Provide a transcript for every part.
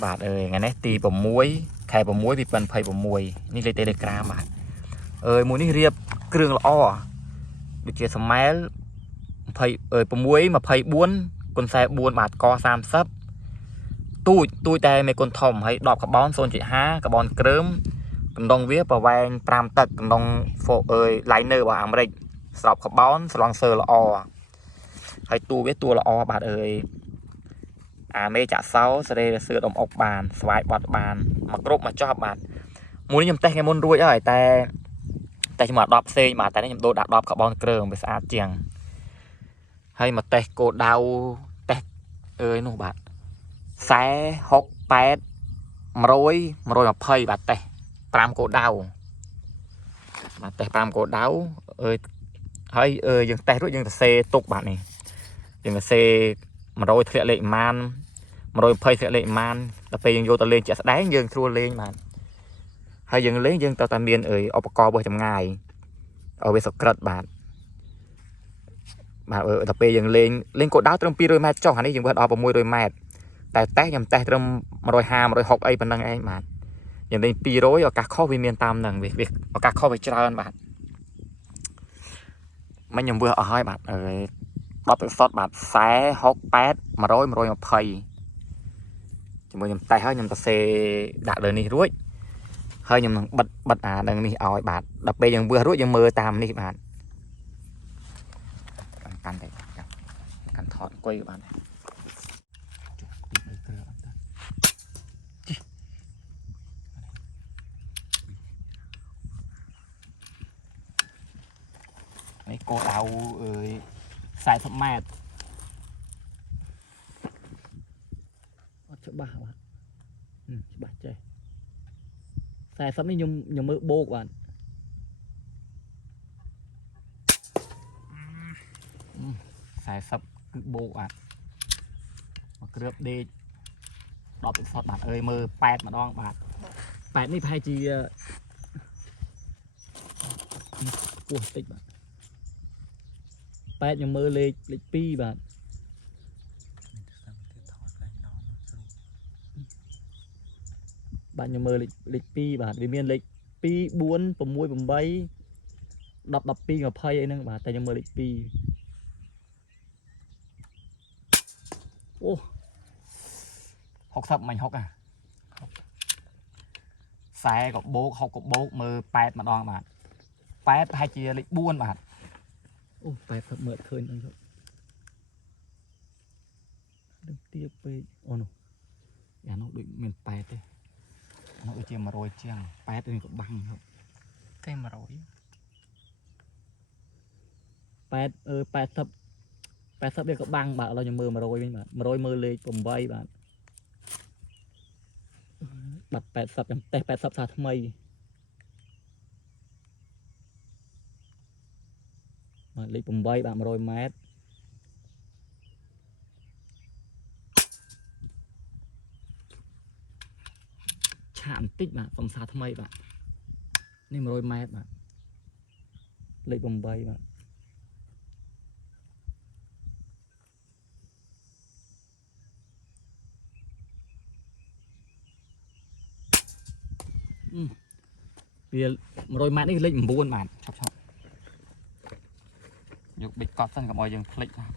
bạn ơi ngày nay tì bầm muối khai bầm muối bị bẩn phơi bầm muốiนี่เลยtelegram bạn ơi muốiนี่เรียบเครื่องละอ้อដូចជាស្មែល26មក24គុណ44បាទក30ទូចតែមេគុណធំហើយ10កាបូន 0.5 កាបូនគ្រើមកម្ដងវាប្រវែង5 ទឹកកម្ដង liner របស់អាមេរិកស្របកាបូនស្រឡងសើល្អហើយតួវាតួល្អបាទអើយអាមេចាក់សោសេរីសឿដុំអុកបានស្វាយបាត់បានមកគ្រប់មកចប់បាទមួយនេះខ្ញុំតេស្តថ្ងៃមុនរួចហើយតែខ្ញុំអត់10ផ្សេងបាទតែនេះខ្ញុំដូរដាក់10កាបូនគ្រើមវាស្អាតជាងហើយមកតេស្តគោដៅតេស្តអើយនោះបាទ40 68 100 120បាទតេស្ត5គោដៅបាទតេស្ត5គោដៅអើយហើយយើងតេស្តរួចយើងសរសេរទុកបាទនេះយើងសរសេរ100ធ្លាក់លេខម៉ាន120ធ្លាក់លេខម៉ានដល់ពេលយើងយកទៅលេងជាក់ស្ដែងយើងស្រួលលេងបាទហើយយើងលេងយើងត្រូវតែមានឧបករណ៍បោះចម្ងាយឲ្យវាសក្រិតបាទដល់ពេលយើងលេងគោលដៅត្រឹម200 ម៉ែត្រចុះអានេះយើងបោះដល់600 ម៉ែត្រតែតេស្តខ្ញុំតេស្តត្រឹម150 160អីប៉ុណ្ណឹងឯងបាទយើងលេង200ឱកាសខុសវាមានតាមហ្នឹងវាឱកាសខុសវាច្រើនបាទមិនខ្ញុំវាអស់ហើយបាទ10ទឹកសុតបាទ40 68 100 120ជាមួយខ្ញុំតេស្តហើយខ្ញុំសរសេរដាក់លើនេះរួចហើយខ្ញុំនឹងបិទអានឹងនេះឲ្យបាទដល់ពេលយើងវារួចយើងមើលតាមនេះបាទកាន់តែកាន់ថតអង្គុយបាទនេះគោដៅ40 ម៉ែត្រអត់ច្បាស់បាទច្បាស់ចេះ40នេះខ្ញុំមើលបោកបាទ40គឺបោកបាទមកគ្រឿបដេក10ទឹកសុតបាទអើយមើល8ម្ដងបាទ8នេះប្រហែលជាពោះតិចបាទ8ខ្ញុំមើលលេខ2បាទខ្ញុំមើលលេខ2បាទវាមានលេខ2 4 6 8 10 12 20អីហ្នឹងបាទតែខ្ញុំមើលលេខ2អូ60មិន6040ក៏បោក60ក៏បោកមើល8ម្ដងបាទ8ប្រហែលជាលេខ4បាទអូ80មើលឃើញហ្នឹងទៅដឹងទៀបពេកអូនោះអានោះដូចមាន8ទេនោះដូចជា100ជាង8នេះក៏បាំងទេ100 80វាក៏បាំងបាទឥឡូវខ្ញុំមើល100វិញបាទ100មើលលេខ8បាទបាត់80ខ្ញុំតេស្ត80ថាថ្មីបាទលេខ8បាទ100 ម៉ែត្រឆាកបន្តិចបាទសំសាថ្មីបាទនេះ100 ម៉ែត្របាទលេខ8បាទវា100 ម៉ែត្រនេះលេខ9បាទឆប់យកប៊ិចកត់សិនកុំឲ្យយើងភ្លេចបាទ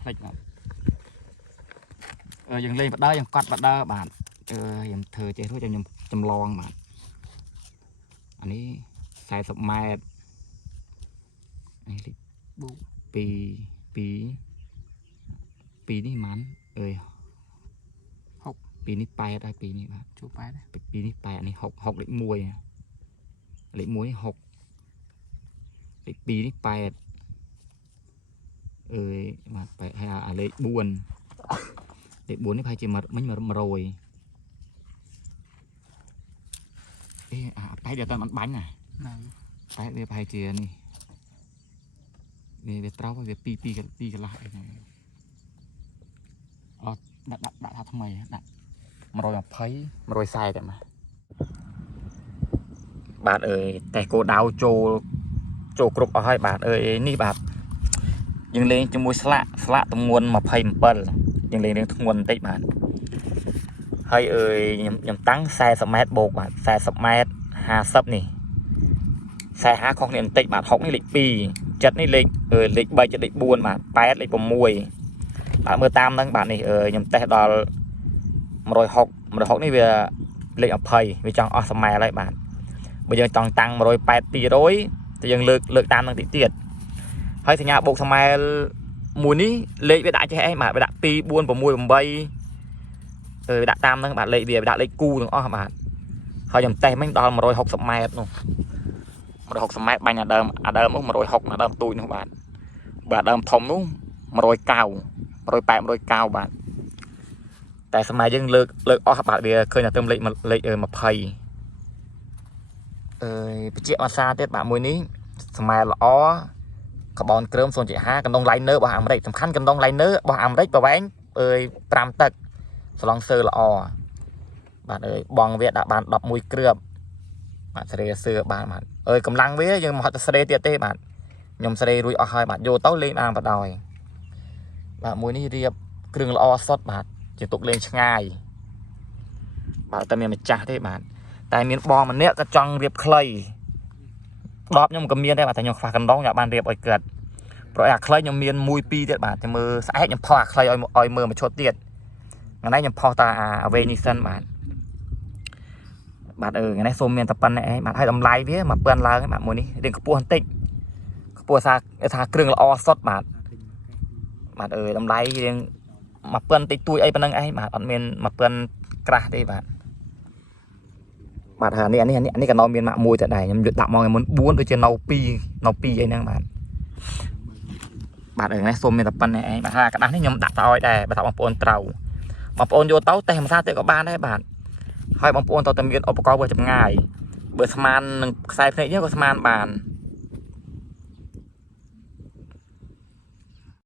យើងលេងបដើយើងកត់បដើបាទខ្ញុំធ្វើចេះរួចខ្ញុំចម្លងបាទអានេះ40 ម៉ែត្រនេះលេខ2នេះម៉ាន់6 2នេះ8ហើយ2នេះបាទជួ8នេះ8នេះ6លេខ1លេខ1នេះ6លេខ2នេះ8បាទ8ហើយអាលេខ4នេះប្រហែលជាមិញ1008ដែលតែមិនបាញ់ណា8វាប្រហែលជានេះវាត្រូវវា2កន្លះអីហ្នឹងអត់ដាក់ថាថ្មីដាក់120 140តែបាទតែគោដៅចូលគ្រប់អស់ហើយបាទនេះបាទយើងលេងជាមួយស្លាកទម្ងន់27យើងលេងរឿងធ្ងន់បន្តិចបាទ hơi ơi nhầm tăng xe sập mét bột bạn xe sập mét hà sập nè xe há con niệm tịnh bạn học này lịch pi chất này lịch bay chất lịch buồn mà pet lịch bầm mùi bạn mưa tam nâng bạn này nhầm tè đò rồi học này về lịch ở thầy vì chọn ở sập mè lại bạn bây giờ chọn tăng rồi pet tì đối thì dần lược tam nâng tị tiệt hơi thì nhà bộ sập mè mùi ní lịch về đại cho em mà về đại pi buồn bầm mùi bầm bay đã tam nâng bạn lịch về đại lịch cu đúng không bạn hơi nhầm tè mình đo rồi học sập mè luôn rồi học sớm mai bánh ở đơm lúc mà rồi học là đơm tui nữa bạn và đơm thông luôn mà rồi cao rồi bẹp rồi cao bạn tại sớm mai dân lược ở bạn bây khơi là tâm lý mà thầy chuyện mà xa tết bạn mùi ní sớm mai là ó carbon chrome son chị ha cần đông lái nơ bảo hàm đấy tầm khăn cần đông lái nơ bảo hàm đấy bảo bánh pram tật salon sơ là ó bạn ơi bong việt đã bạn đọc mùi cướp bạn sẽ sửa bạn bạn cầm lăng với nhưng mà họ sẽ tiệt tê bạn nhom sẽ đuổi ở hai bạn vô tấu lên ăn và đòi bạn muốn đi riệp kêu là o sót bạn chỉ tục lên ngay bạn ta miền trả thế bạn tại miền bò mà nét trong riệp clay đọp nhưng mà cầm miền đây bạn thấy nhom phá cần đóng nhà bạn riệp ở cật rồi clay nhom miền mùi pi tiệt bạn thì mưa sẽ nhom phá clay oi mưa mà chốt tiệt ngày nay nhom phá ta về như sân bạn bạn ngày nay xôm miền tập pan này bạn hay làm lái vía mà pen là các bạn muốn đi đừng có buồn tịnh buồn xa kêu là o sót bạn làm lái mà pen tịnh tôi ấy bên ấy mà bạn miền mà pen cra đây bạn này cái nâu miền mạng mùi tại này nhưng việc tạo mọi người muốn buôn tôi trên nâu pi ấy nè bạn ngày nay xôm miền tập pan này bạn hai cái đám này nhom đặt tao đây bạn tạo bằng pen trầu mà pen vô tấu tem sao tới có ban đấy bạn hai bóng ôn tàu tầm miền ốp có vừa chậm ngày bữa sman sai phê nhớ có sman bàn